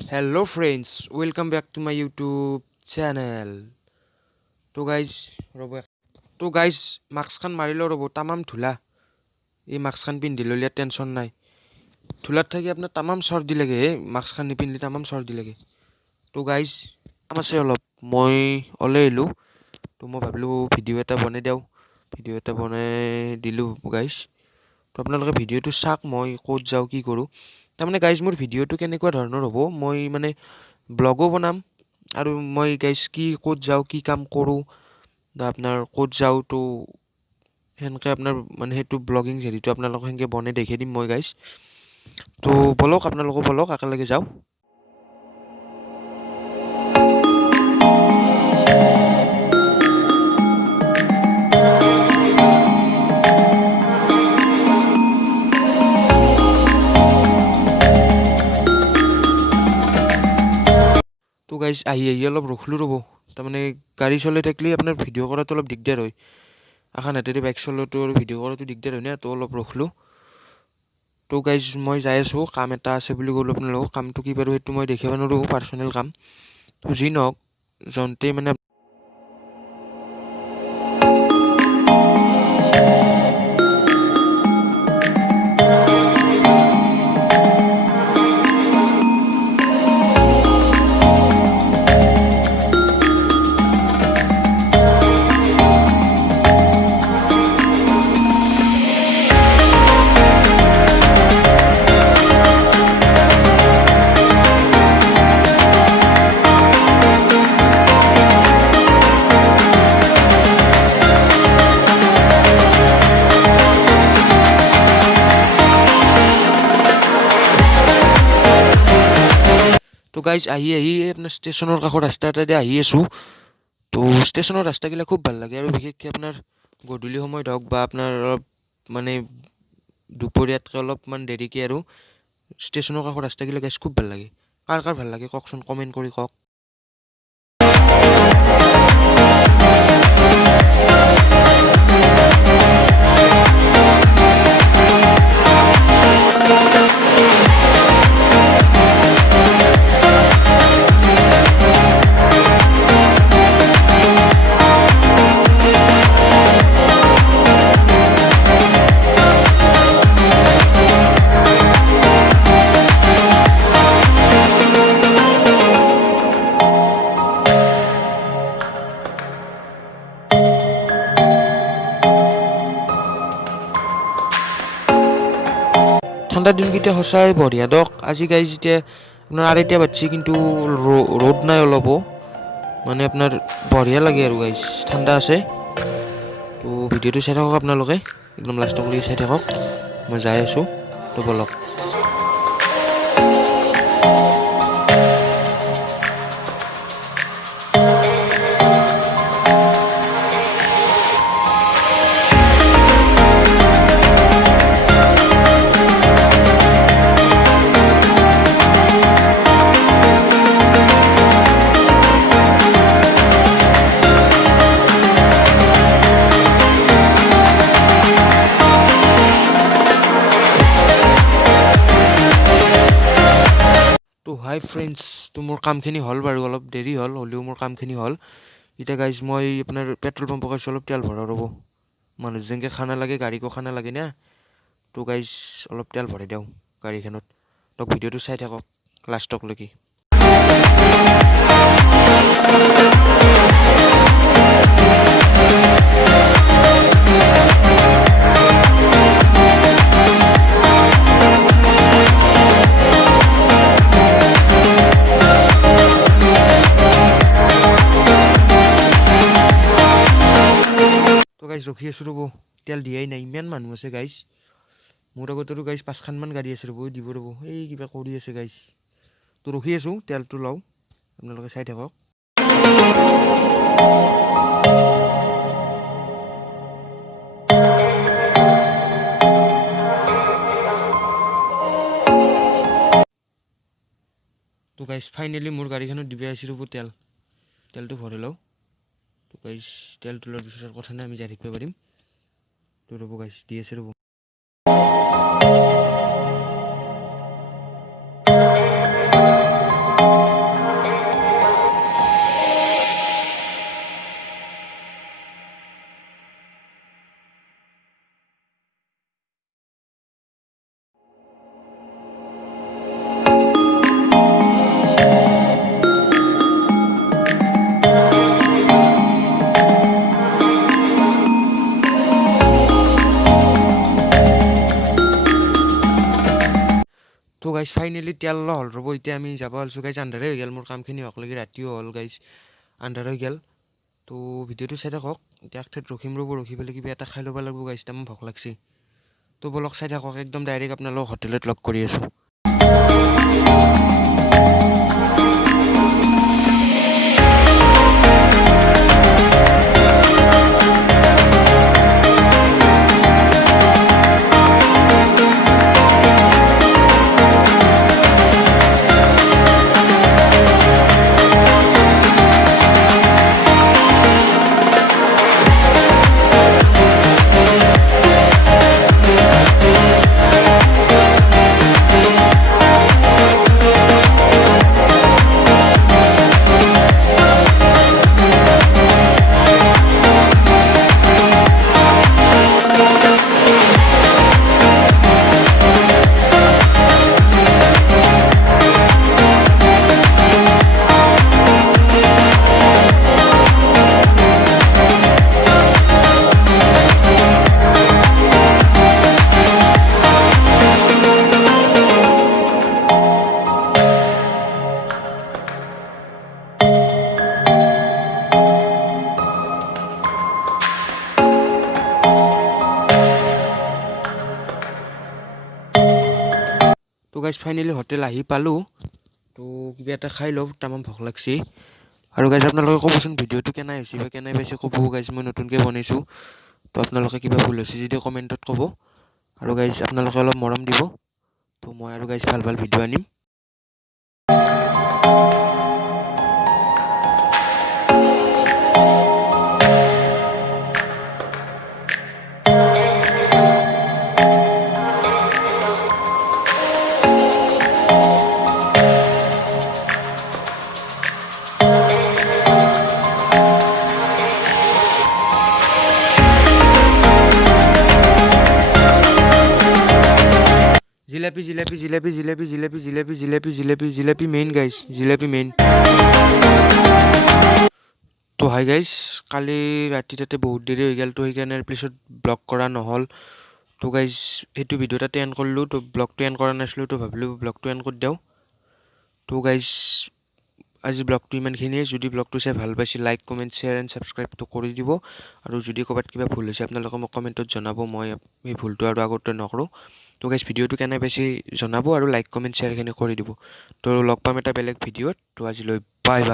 Hello friends, welcome back to my YouTube channel. তো guys ৰ'ব তো গাইজ মাস্কখন মাৰিলেও ৰ'ব তামাম ধূলা এই মাস্কখন পিন্ধি ল'লে টেনশ্যন নাই ধূলাত থাকি আপোনাৰ তামাম চৰ্দি লাগে মাস্কখন নিপিন্ধিলে তামাম চৰ্দি লাগে তো গাইজ কাম আছে অলপ মই ওলাই আহিলোঁ তো মই ভাবিলোঁ ভিডিঅ' এটা বনাই দিলোঁ গাইজ তো আপোনালোকে ভিডিঅ'টো চাওক মই ক'ত যাওঁ কি কৰোঁ তাৰমানে গাইজ মোৰ ভিডিঅ'টো কেনেকুৱা ধৰণৰ হ'ব মই মানে ব্লগো বনাম আৰু মই গাইজ কি ক'ত যাওঁ কি কাম কৰোঁ বা আপোনাৰ ক'ত যাওঁ তো সেনেকৈ আপোনাৰ মানে সেইটো ব্লগিং হেৰিটো আপোনালোকক সেনেকৈ বনাই দেখাই দিম মই গাইজ তো ব'লক আপোনালোকো ব'লক একেলগে যাওঁ তো গাইজ আহি অলপ ৰখলোঁ ৰ'ব তাৰমানে গাড়ী চলাই থাকিলে আপোনাৰ ভিডিঅ' কৰাটো অলপ দিগদাৰ হয় এখন হাতেৰে বাইক চলোৱাটো আৰু ভিডিঅ' কৰাটো দিগদাৰ হয় না তো অলপ ৰখলোঁ তো গাইজ মই যাই আছোঁ কাম এটা আছে বুলি ক'লোঁ আপোনালোকক কামটো কি বাৰু সেইটো মই দেখাব নোৱাৰোঁ পাৰ্চনেল কাম তো যি নহওক যাওঁতেই মানে তো গাইজ আহি আপোনাৰ ষ্টেচনৰ কাষৰ ৰাস্তা এটাতে আহি আছোঁ তো ষ্টেচনৰ ৰাস্তাগিলা খুব ভাল লাগে আৰু বিশেষকৈ আপোনাৰ গধূলি সময়ত হওক বা আপোনাৰ অলপ মানে দুপৰীয়াতকৈ অলপমান দেৰিকৈ আৰু ষ্টেচনৰ কাষৰ ৰাস্তাগিলা গাইজ খুব ভাল লাগে কাৰ কাৰ ভাল লাগে কওকচোন কমেণ্ট কৰি কওক ঠাণ্ডা দিনকেইটা সঁচাই বঢ়িয়া দক আজি গাইজ এতিয়া আপোনাৰ আঢ়ৈটা বাজছে কিন্তু ৰ'দ নাই অলপো মানে আপোনাৰ বঢ়িয়া লাগে আৰু গাইজ ঠাণ্ডা আছে তো ভিডিঅ'টো চাই থাকক আপোনালোকে একদম লাষ্টলৈকে চাই থাকক মই যাই আছোঁ তো ব'লক তো হাই ফ্ৰেণ্ডছ তো মোৰ কামখিনি হ'ল বাৰু অলপ দেৰি হ'ল হ'লেও মোৰ কামখিনি হ'ল এতিয়া গাইজ মই আপোনাৰ পেট্ৰল পাম্পৰ কাছে অলপ তেল ভৰাই ৰ'ব মানুহ যেনেকৈ খানা লাগে গাড়ীকো খানা লাগে না তো গাইজ অলপ তেল ভৰাই দিওঁ গাড়ীখনত তো ভিডিঅ'টো চাই থাকক লাষ্টলৈকে তো গাইজ ৰখি আছোঁ ৰ'ব তেল দিয়াই নাই ইমান মানুহ আছে গাইজ মোৰ আগতো গাইজ 5খানমান গাড়ী আছে ৰ'ব দিব ৰ'ব এই কিবা কৰি আছে গাইজ তো ৰখি আছোঁ তেলটো লওঁ আপোনালোকে চাই থাকক তো গাইজ ফাইনেলি মোৰ গাড়ীখনত দিব আহিছোঁ ৰ'ব তেলটো ভৰাই লওঁ তো গাইজ তেলটো লোৱাৰ পিছত কথা নাই আমি যাই থাকিব পাৰিম তো ৰ'ব গাইজ দি আছে ৰ'ব গাইজ ফাইনেলি তেল হ'ল ৰ'ব এতিয়া আমি যাব ওলাইছোঁ গাইজ আন্ধাৰে হৈ গ'ল মোৰ কামখিনি হোৱাকলৈকে ৰাতিও হ'ল গাইজ আন্ধাৰ হৈ গ'ল তো ভিডিঅ'টো চাই থাকক এতিয়া ঠাইত ৰখিম ৰ'ব ৰখি পেলাই কিবা এটা খাই ল'ব লাগিব গাইজ তাৰ মোৰ ভোক লাগছি তো বলক চাই থাকক একদম ডাইৰেক্ট আপোনালোকক হোটেলত লগ কৰি আছোঁ তো গাইজ ফাইনেলি হোটেল আহি পালোঁ তো কিবা এটা খাই লওঁ তামাম ভোক লাগছি আৰু গাইজ আপোনালোকে ক'বচোন ভিডিঅ'টো কেনে হৈছে বা কেনে পাইছে ক'ব গাইজ মই নতুনকৈ বনাইছোঁ তো আপোনালোকে কিবা ভুল হৈছে যদি কমেণ্টত ক'ব আৰু গাইজ আপোনালোকে অলপ মৰম দিব তো মই আৰু গাইজ ভাল ভাল ভিডিঅ' আনিম জিলাপি জিলাপি জিলাপি জিলাপি জিলাপি জিলাপি জিলাপি জিলাপি জিলাপি মেইন গাইজ জিলাপি মেইন তো হাই গাইজ কালি ৰাতি তাতে বহুত দেৰি হৈ গ'ল তো সেইকাৰণে পিছত ব্লগ কৰা নহ'ল তো গাইজ সেইটো ভিডিঅ' তাতে এণ্ড কৰিলোঁ তো ব্লগটো এণ্ড কৰা নাছিলোঁ তো ভাবিলোঁ ব্লগটো এণ্ড কৰি দিওঁ তো গাইজ আজি ব্লগটো ইমানখিনিয়ে যদি ব্লগটো চাই ভাল পাইছে লাইক কমেণ্ট শ্বেয়াৰ এণ্ড ছাবস্ক্ৰাইবটো কৰি দিব আৰু যদি ক'ৰবাত কিবা ভুল হৈছে আপোনালোকে মোক কমেণ্টত জনাব মই এই ভুলটো আৰু আগতে নকৰোঁ তো গাইজ ভিডিঅ'টো কেনে পাইছে জনাব আৰু লাইক কমেণ্ট শ্বেয়াৰখিনি কৰি দিব তো লগ পাম এটা বেলেগ ভিডিঅ'ত তো আজিলৈ বাই বাই